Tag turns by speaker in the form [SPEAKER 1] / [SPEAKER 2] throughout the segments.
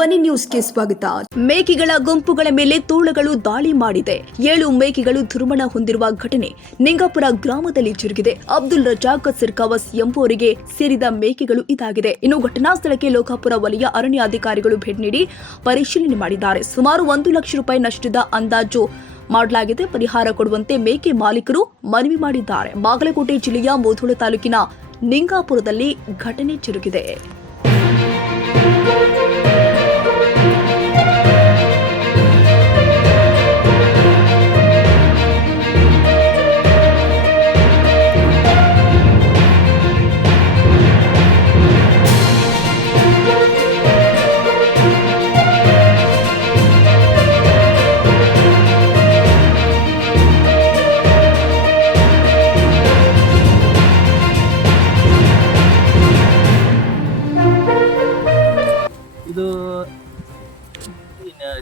[SPEAKER 1] ಧ್ವನಿ ನ್ಯೂಸ್ಗೆ ಸ್ವಾಗತ. ಮೇಕೆಗಳ ಗುಂಪುಗಳ ಮೇಲೆ ತೋಳಗಳು ದಾಳಿ ಮಾಡಿದೆ. ಏಳು ಮೇಕೆಗಳು ದುರ್ಮಣ ಹೊಂದಿರುವ ಘಟನೆ ನಿಂಗಾಪುರ ಗ್ರಾಮದಲ್ಲಿ ಜರುಗಿದೆ. ಅಬ್ದುಲ್ ರಜಾಕ್ ಸಿರ್ಕಾವಸ್ ಎಂಬುವರಿಗೆ ಸೇರಿದ ಮೇಕೆಗಳು ಇದಾಗಿದೆ. ಇನ್ನು ಘಟನಾ ಸ್ಥಳಕ್ಕೆ ಲೋಕಾಪುರ ವಲಯ ಅರಣ್ಯಾಧಿಕಾರಿಗಳು ಭೇಟಿ ನೀಡಿ ಪರಿಶೀಲನೆ ಮಾಡಿದ್ದಾರೆ. ಸುಮಾರು ಒಂದು ಲಕ್ಷ ರೂಪಾಯಿ ನಷ್ಟದ ಅಂದಾಜು ಮಾಡಲಾಗಿದೆ. ಪರಿಹಾರ ಕೊಡುವಂತೆ ಮೇಕೆ ಮಾಲೀಕರು ಮನವಿ ಮಾಡಿದ್ದಾರೆ. ಬಾಗಲಕೋಟೆ ಜಿಲ್ಲೆಯ ಮೋಧೋಳ ತಾಲೂಕಿನ ನಿಂಗಾಪುರದಲ್ಲಿ ಘಟನೆ ಜರುಗಿದೆ.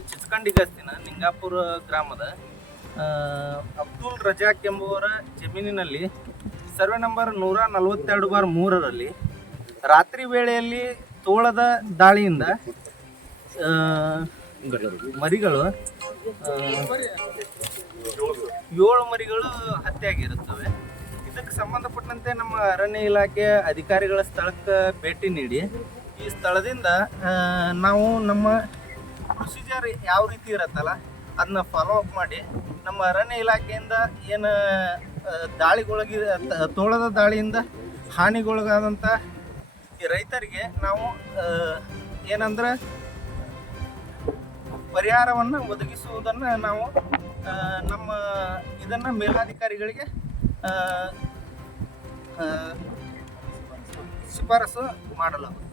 [SPEAKER 2] ಚಿಚ್ಕಂಡಿ ಗಸ್ತಿನ ನಿಂಗಾಪುರ ಗ್ರಾಮದ ಅಬ್ದುಲ್ ರಜಾಕ್ ಎಂಬುವರ ಜಮೀನಿನಲ್ಲಿ ಸರ್ವೆ ನಂಬರ್ ನೂರ ನಲವತ್ತೆರಡು ಬಾರ್ ಮೂರರಲ್ಲಿ ರಾತ್ರಿ ವೇಳೆಯಲ್ಲಿ ತೋಳದ ದಾಳಿಯಿಂದ ಮರಿಗಳು ಏಳು ಮರಿಗಳು ಹತ್ಯೆಯಾಗಿರುತ್ತವೆ. ಇದಕ್ಕೆ ಸಂಬಂಧಪಟ್ಟಂತೆ ನಮ್ಮ ಅರಣ್ಯ ಇಲಾಖೆ ಅಧಿಕಾರಿಗಳ ಸ್ಥಳಕ್ಕೆ ಭೇಟಿ ನೀಡಿ, ಈ ಸ್ಥಳದಿಂದ ನಾವು ನಮ್ಮ ಪ್ರೊಸೀಜರ್ ಯಾವ ರೀತಿ ಇರತ್ತಲ್ಲ, ಅದನ್ನ ಫಾಲೋ ಅಪ್ ಮಾಡಿ ನಮ್ಮ ಅರಣ್ಯ ಇಲಾಖೆಯಿಂದ ಏನು ದಾಳಿಗೊಳಗಿ ತೋಳದ ದಾಳಿಯಿಂದ ಹಾನಿಗೊಳಗಾದಂಥ ರೈತರಿಗೆ ನಾವು ಏನಂದ್ರೆ ಪರಿಹಾರವನ್ನು ಒದಗಿಸುವುದನ್ನು ನಾವು ನಮ್ಮ ಇದನ್ನು ಮೇಲಾಧಿಕಾರಿಗಳಿಗೆ ಶಿಫಾರಸು ಮಾಡಲಾಗುತ್ತದೆ.